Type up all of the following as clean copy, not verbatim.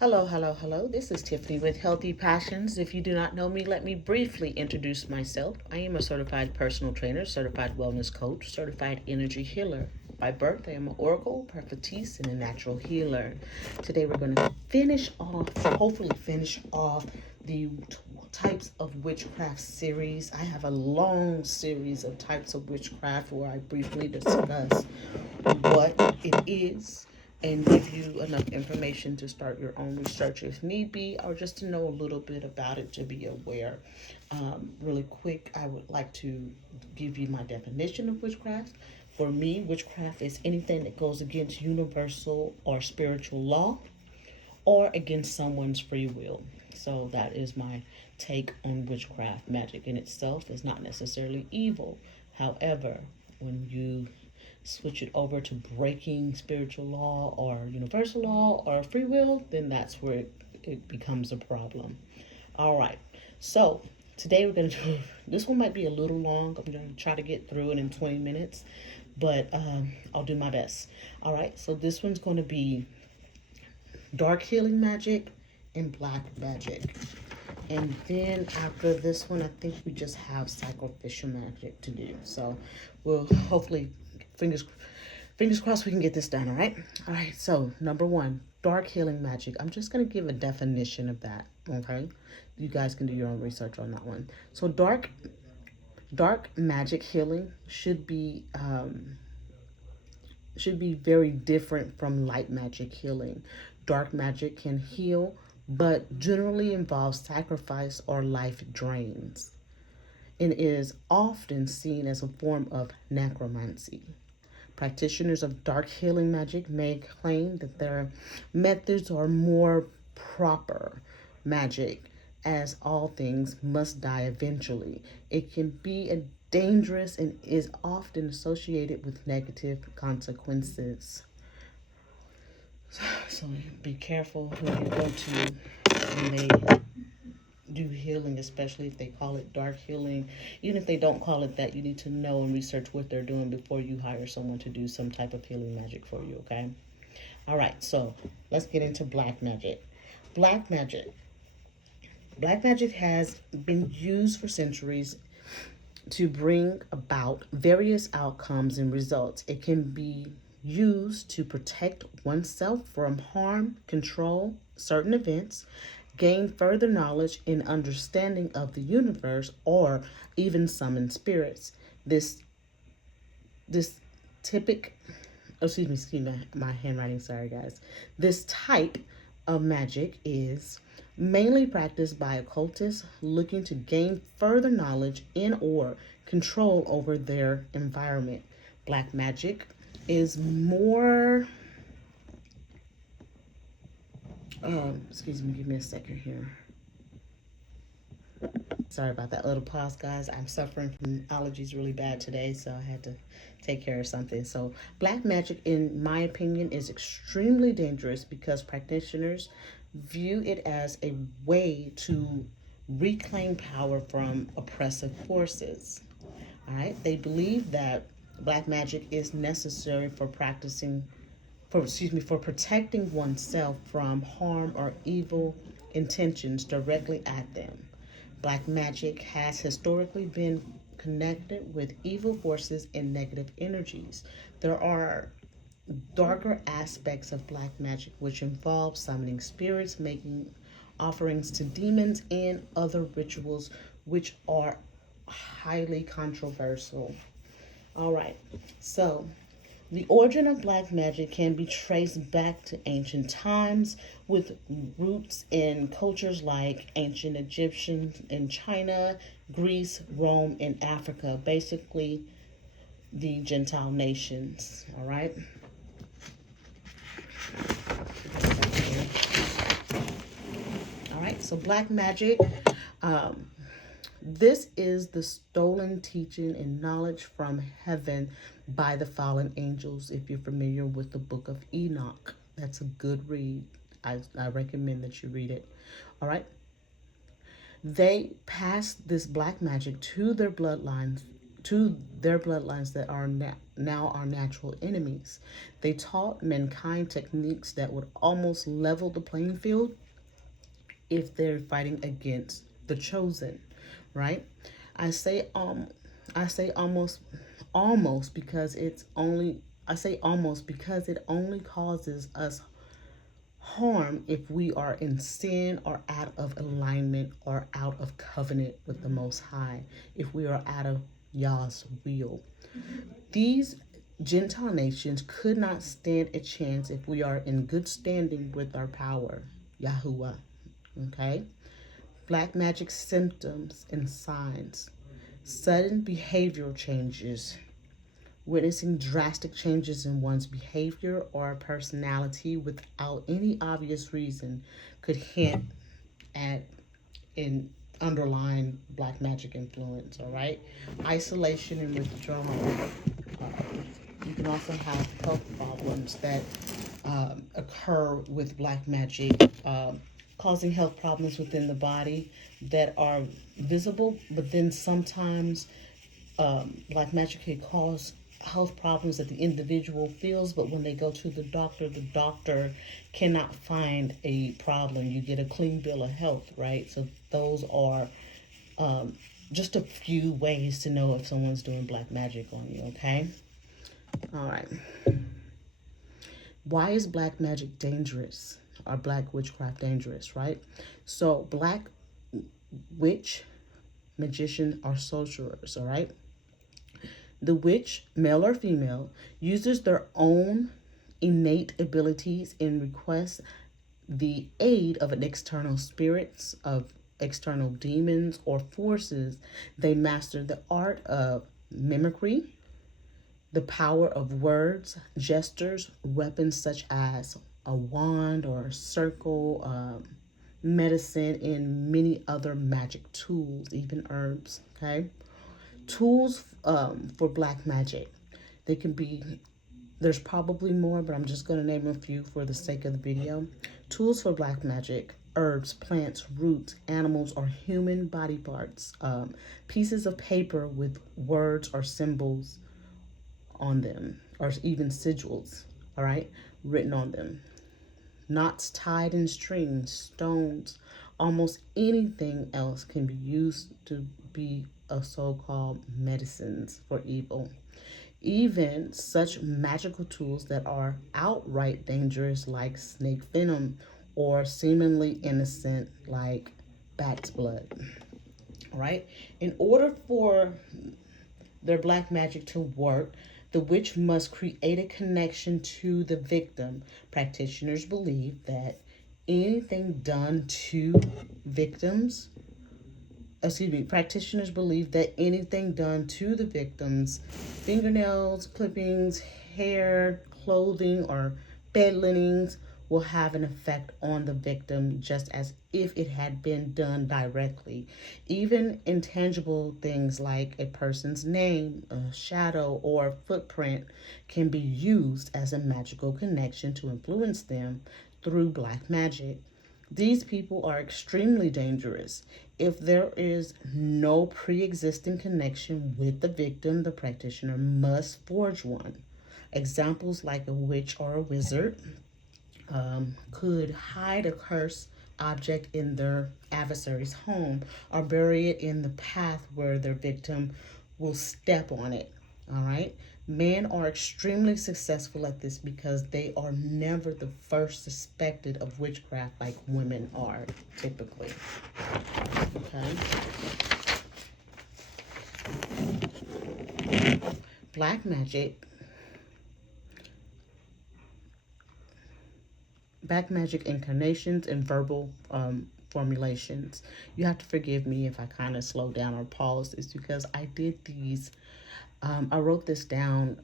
Hello, hello, hello. This is Tiffany with Healthy Passions. If you do not know me, let me briefly introduce myself. I am a certified personal trainer, certified wellness coach, certified energy healer. By birth, I am an oracle, prophetess, and a natural healer. Today, we're going to hopefully finish off the types of witchcraft series. I have a long series of types of witchcraft where I briefly discuss what it is and give you enough information to start your own research if need be, or just to know a little bit about it to be aware. Really quick, I would like to give you my definition of witchcraft. For me, witchcraft is anything that goes against universal or spiritual law or against someone's free will. So that is my take on witchcraft. Magic in itself is not necessarily evil. However, when you switch it over to breaking spiritual law or universal law or free will, then that's where it becomes a problem. All right. So today we're going to do this one might be a little long. I'm going to try to get through it in 20 minutes, but I'll do my best. All right. So this one's going to be dark healing magic and black magic. And then after this one, I think we just have sacrificial magic to do. So we'll hopefully, fingers crossed, we can get this done. All right. So number one, dark healing magic. I'm just gonna give a definition of that. Okay, you guys can do your own research on that one. So dark magic healing should be very different from light magic healing. Dark magic can heal, but generally involves sacrifice or life drains, and is often seen as a form of necromancy. Practitioners of dark healing magic may claim that their methods are more proper magic, as all things must die eventually. It can be a dangerous and is often associated with negative consequences. So be careful when you go to when they do healing, especially if they call it dark healing. Even if they don't call it that, you need to know and research what they're doing before you hire someone to do some type of healing magic for you, okay? All right, so let's get into black magic. Black magic. Black magic has been used for centuries to bring about various outcomes and results. It can be used to protect oneself from harm, control certain events, gain further knowledge and understanding of the universe, or even summon spirits. This typic excuse me, my handwriting, sorry guys. This type of magic is mainly practiced by occultists looking to gain further knowledge in or control over their environment. Black magic is more excuse me, give me a second here. Sorry about that little pause, guys. I'm suffering from allergies really bad today, so I had to take care of something. So, black magic, in my opinion, is extremely dangerous because practitioners view it as a way to reclaim power from oppressive forces. All right, they believe that black magic is necessary for for protecting oneself from harm or evil intentions directly at them. Black magic has historically been connected with evil forces and negative energies. There are darker aspects of black magic which involve summoning spirits, making offerings to demons, and other rituals which are highly controversial. All right, so the origin of black magic can be traced back to ancient times with roots in cultures like ancient Egyptians in China, Greece, Rome, and Africa, basically the Gentile nations. All right. All right. So black magic. Um, This is the stolen teaching and knowledge from heaven by the fallen angels. If you're familiar with the book of Enoch, that's a good read. I recommend that you read it. All right. They passed this black magic to their bloodlines their bloodlines that are now our natural enemies. They taught mankind techniques that would almost level the playing field if they're fighting against the chosen, right? I say I say almost because it's only I say almost because it only causes us harm if we are in sin or out of alignment or out of covenant with the Most High, if we are out of Yah's will. These Gentile nations could not stand a chance if we are in good standing with our power, Yahuwah. Okay? Black magic symptoms and signs, sudden behavioral changes, witnessing drastic changes in one's behavior or personality without any obvious reason could hint at an underlying black magic influence, all right? Isolation and withdrawal. Uh, you can also have health problems that occur with black magic, causing health problems within the body that are visible, but then sometimes black magic can cause health problems that the individual feels, but when they go to the doctor cannot find a problem. You get a clean bill of health, right? So those are just a few ways to know if someone's doing black magic on you, okay? All right. Why is black magic dangerous? Or black witchcraft dangerous, right? So black witch, magician, or sorcerers, all right? The witch, male or female, uses their own innate abilities and requests the aid of an external spirits, of external demons or forces. They master the art of mimicry, the power of words, gestures, weapons such as a wand or a circle, medicine, and many other magic tools, even herbs. Okay, tools for black magic. They can be, there's probably more, but I'm just going to name a few for the sake of the video. Tools for black magic: herbs, plants, roots, animals, or human body parts, pieces of paper with words or symbols on them, or even sigils, all right, written on them. Knots tied in strings, stones, almost anything else can be used to be a so-called medicines for evil. Even such magical tools that are outright dangerous, like snake venom, or seemingly innocent, like bat's blood. All right. In order for their black magic to work, the witch must create a connection to the victim. Practitioners believe that anything done to victims, practitioners believe that anything done to the victims, fingernails, clippings, hair, clothing, or bed linens, will have an effect on the victim just as if it had been done directly. Even intangible things like a person's name, a shadow, or footprint can be used as a magical connection to influence them through black magic. These people are extremely dangerous. If there is no pre existing connection with the victim, the practitioner must forge one. Examples like a witch or a wizard could hide a cursed object in their adversary's home or bury it in the path where their victim will step on it. All right. Men are extremely successful at this because they are never the first suspected of witchcraft like women are typically. Okay. Black magic. Black magic incarnations and verbal formulations. You have to forgive me if I kind of slow down or pause. It's because I did these. I wrote this down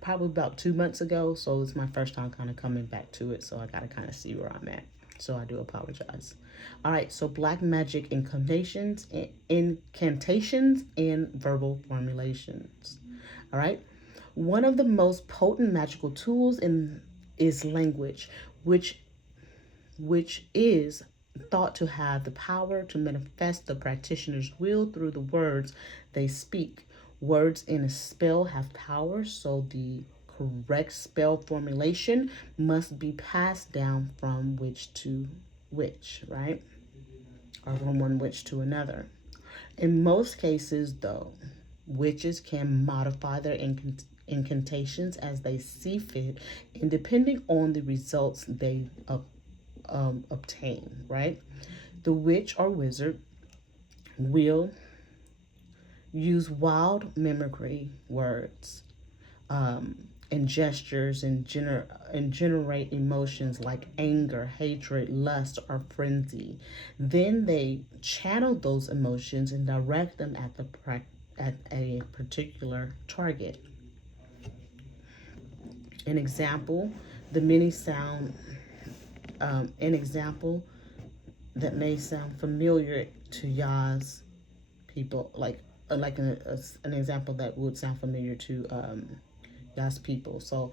probably about 2 months ago, so it's my first time kind of coming back to it. So I got to kind of see where I'm at. So I do apologize. All right, so black magic incantations, and verbal formulations. All right, one of the most potent magical tools is language, which is thought to have the power to manifest the practitioner's will through the words they speak. Words in a spell have power, so the correct spell formulation must be passed down from witch to witch, right? Or from one witch to another. In most cases, though, witches can modify their incantations as they see fit, and depending on the results they obtain, right? The witch or wizard will use wild mimicry words and gestures and generate emotions like anger, hatred, lust, or frenzy. Then they channel those emotions and direct them at at a particular target. An example, the many sound an example that may sound familiar to Yah's people, like an example that would sound familiar to Yah's people. So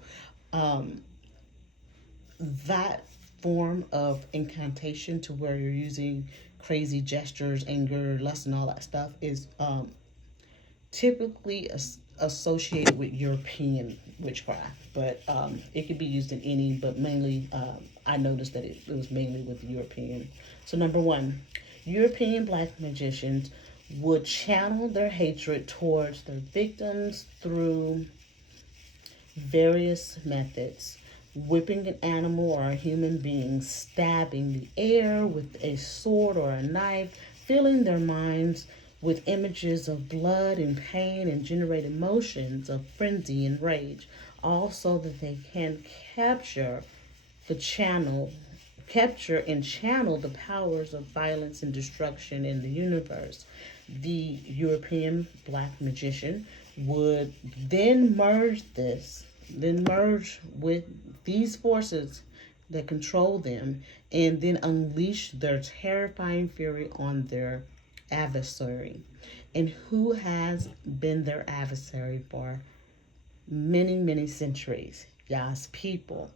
that form of incantation to where you're using crazy gestures, anger, lust, and all that stuff is typically associated with European witchcraft, but it could be used in any, but mainly I noticed that it was mainly with European. So, number one, European black magicians would channel their hatred towards their victims through various methods: whipping an animal or a human being, stabbing the air with a sword or a knife, filling their minds with images of blood and pain and generate emotions of frenzy and rage, also that they can the channel capture and channel the powers of violence and destruction in the universe. The European black magician would then merge with these forces that control them, and then unleash their terrifying fury on their adversary. And who has been their adversary for many, many centuries? Yah's people,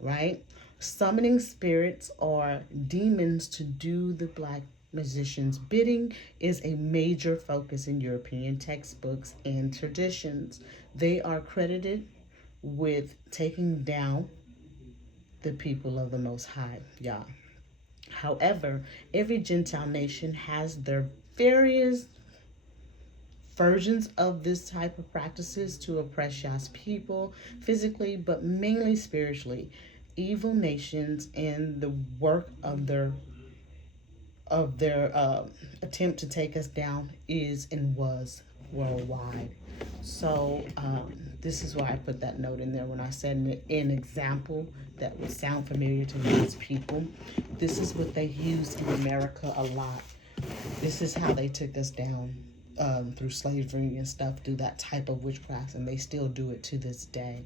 right? Summoning spirits or demons to do the black musician's bidding is a major focus in European textbooks and traditions. They are credited with taking down the people of the Most High, Yah. However, every Gentile nation has their various versions of this type of practices to oppress Yah's people physically, but mainly spiritually. Evil nations and the work of their attempt to take us down is and was worldwide. So this is why I put that note in there when I said an example that would sound familiar to these people. This is what they use in America a lot. This is how they took us down through slavery and stuff, through that type of witchcraft, and they still do it to this day.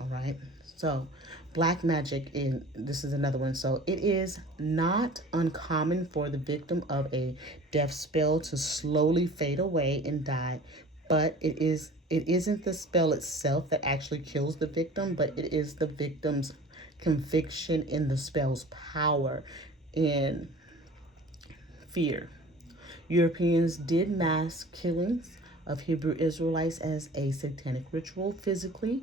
All right. So, black magic, in this is another one. So, it is not uncommon for the victim of a death spell to slowly fade away and die, but it isn't the spell itself that actually kills the victim, but it is the victim's conviction in the spell's power and fear. Europeans did mass killings of Hebrew Israelites as a satanic ritual physically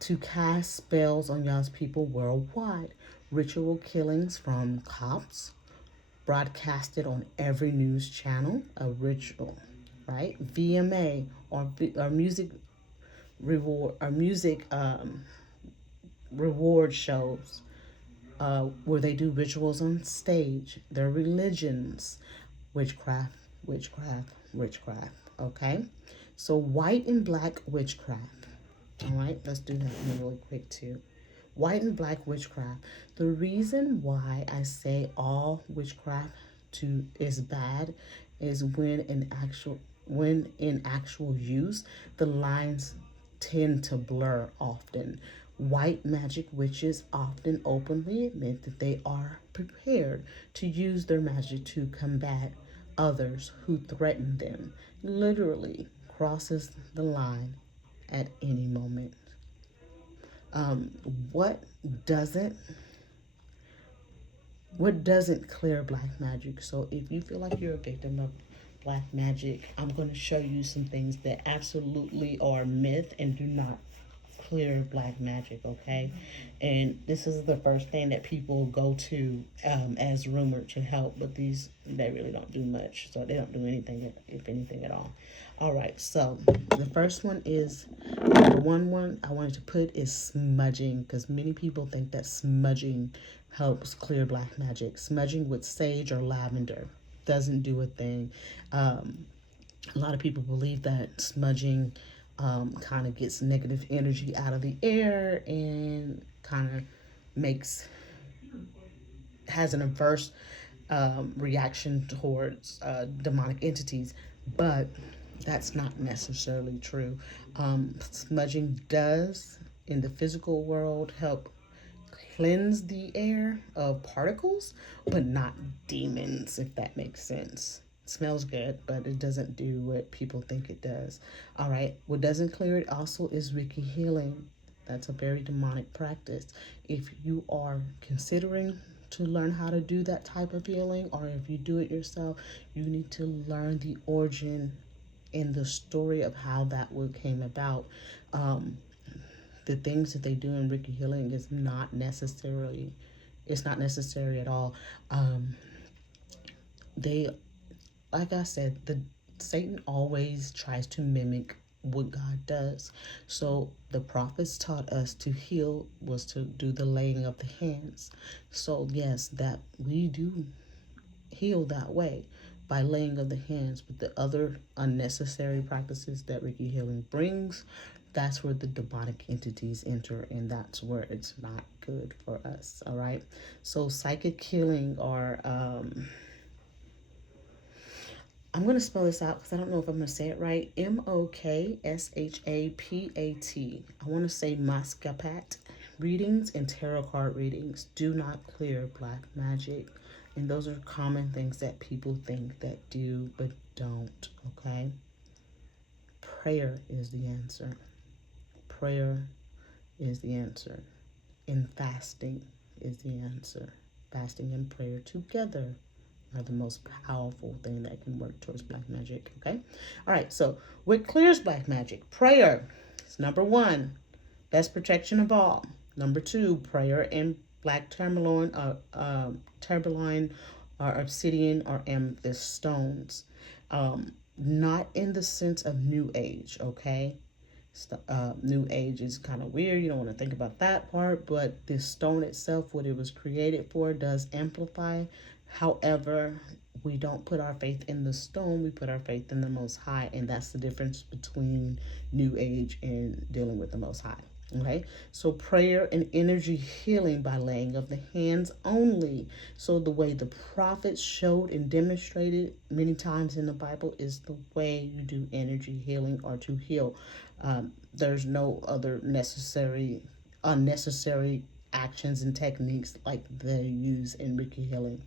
to cast spells on Yah's people worldwide. Ritual killings from Copts broadcasted on every news channel, a ritual, right? VMA or music reward shows where they do rituals on stage. Their religions, witchcraft, witchcraft, witchcraft. Okay, so white and black witchcraft. All right, let's do that one really quick too. White and black witchcraft. The reason why I say all witchcraft is bad is when in actual use the lines tend to blur often. White magic witches often openly admit that they are prepared to use their magic to combat others who threaten them. Literally crosses the line at any moment. Um, what doesn't what doesn't clear black magic? So if you feel like you're a victim of black magic, I'm going to show you some things that absolutely are myth and do not clear black magic, okay? And this is the first thing that people go to as rumored to help, but these, they really don't do much. So they don't do anything, if anything at all. All right, so the first one is, the one I wanted to put is smudging, because many people think that smudging helps clear black magic. Smudging with sage or lavender doesn't do a thing. A lot of people believe that smudging kind of gets negative energy out of the air and kind of makes, has an adverse reaction towards demonic entities, but that's not necessarily true. Smudging does, in the physical world, help cleanse the air of particles, but not demons, if that makes sense. It smells good, but it doesn't do what people think it does. All right, what doesn't clear it also is Reiki healing. That's a very demonic practice. If you are considering to learn how to do that type of healing, or if you do it yourself, you need to learn the origin and the story of how that would came about. The things that they do in Reiki healing is not necessarily, it's not necessary at all. They, like I said, the Satan always tries to mimic what God does. So the prophets taught us to heal was to do the laying of the hands. So yes, that we do heal that way by laying of the hands, but the other unnecessary practices that Reiki healing brings, that's where the demonic entities enter, and that's where it's not good for us. All right, so psychic healing, or I'm going to spell this out because I don't know if I'm going to say it right. Mokshapat. I want to say Maskapat. Readings and tarot card readings do not clear black magic. And those are common things that people think that do, but don't, okay? Prayer is the answer. Prayer is the answer. And fasting is the answer. Fasting and prayer together are the most powerful thing that can work towards black magic, okay? All right, so what clears black magic? Prayer is number one, best protection of all. Number two, prayer and black tourmaline or obsidian or amethyst stones. Not in the sense of new age, okay? New age is kind of weird. You don't want to think about that part, but the stone itself, what it was created for, does amplify. However, we don't put our faith in the stone, we put our faith in the Most High, and that's the difference between new age and dealing with the Most High. Okay, so prayer and energy healing by laying of the hands only. So the way the prophets showed and demonstrated many times in the Bible is the way you do energy healing or to heal. There's no other unnecessary actions and techniques like they use in Reiki healing.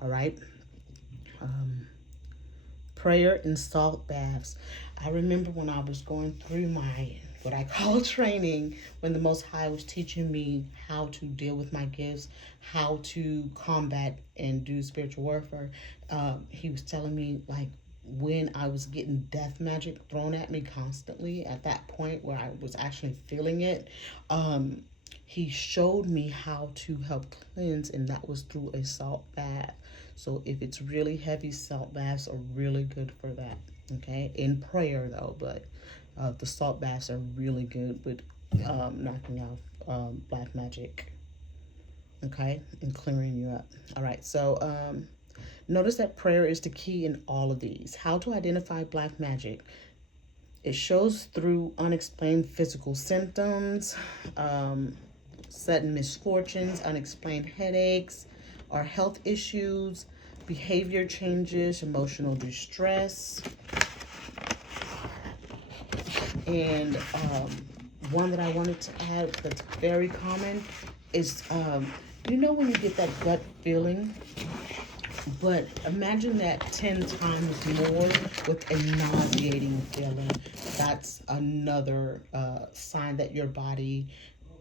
All right. Prayer and salt baths. I remember when I was going through my what I call training, when the Most High was teaching me how to deal with my gifts, how to combat and do spiritual warfare. He was telling me, like, when I was getting death magic thrown at me constantly, at that point where I was actually feeling it, he showed me how to help cleanse, and that was through a salt bath. So if it's really heavy, salt baths are really good for that. Okay, in prayer though, but the salt baths are really good with knocking out black magic. Okay, and clearing you up. All right, so notice that prayer is the key in all of these. How to identify black magic. It shows through unexplained physical symptoms, sudden misfortunes, unexplained headaches, or health issues, behavior changes, emotional distress. And one that I wanted to add that's very common is, when you get that gut feeling, but imagine that 10 times more with a nauseating feeling. That's another sign that your body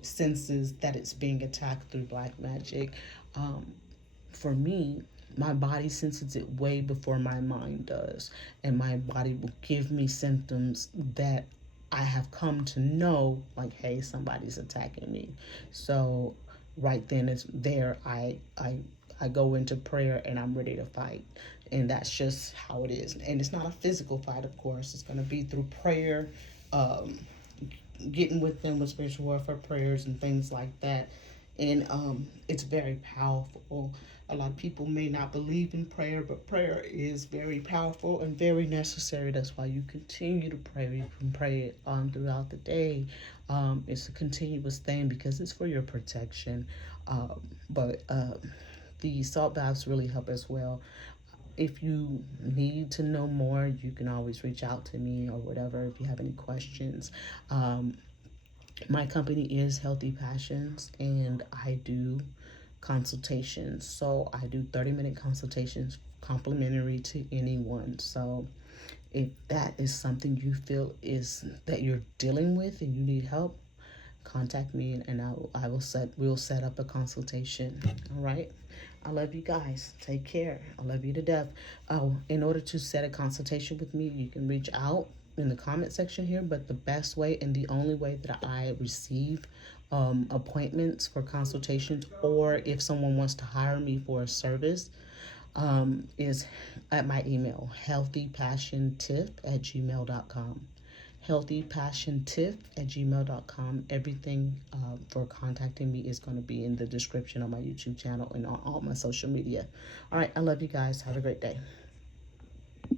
senses that it's being attacked through black magic. For me, My body senses it way before my mind does, and my body will give me symptoms that I have come to know, like, hey, somebody's attacking me. So right then it's there. I go into prayer and I'm ready to fight, and that's just how it is. And it's not a physical fight, of course. It's going to be through prayer, um, getting with them with spiritual warfare prayers and things like that. And it's very powerful. A lot of people may not believe in prayer, but prayer is very powerful and very necessary. That's why you continue to pray. You can pray it throughout the day. It's a continuous thing because it's for your protection. But the salt baths really help as well. If you need to know more, you can always reach out to me or whatever if you have any questions. Um, my company is Healthy Passions, and I do consultations. So I do 30-minute consultations complimentary to anyone. So if that is something you feel is that you're dealing with and you need help, contact me and we'll set up a consultation. All right. I love you guys. Take care. I love you to death. Oh, in order to set a consultation with me, you can reach out in the comment section here. But the best way and the only way that I receive appointments for consultations, or if someone wants to hire me for a service, is at my email, healthypassiontiff@gmail.com. Healthypassiontiff@gmail.com. Everything for contacting me is going to be in the description on my YouTube channel and on all my social media. All right, I love you guys. Have a great day.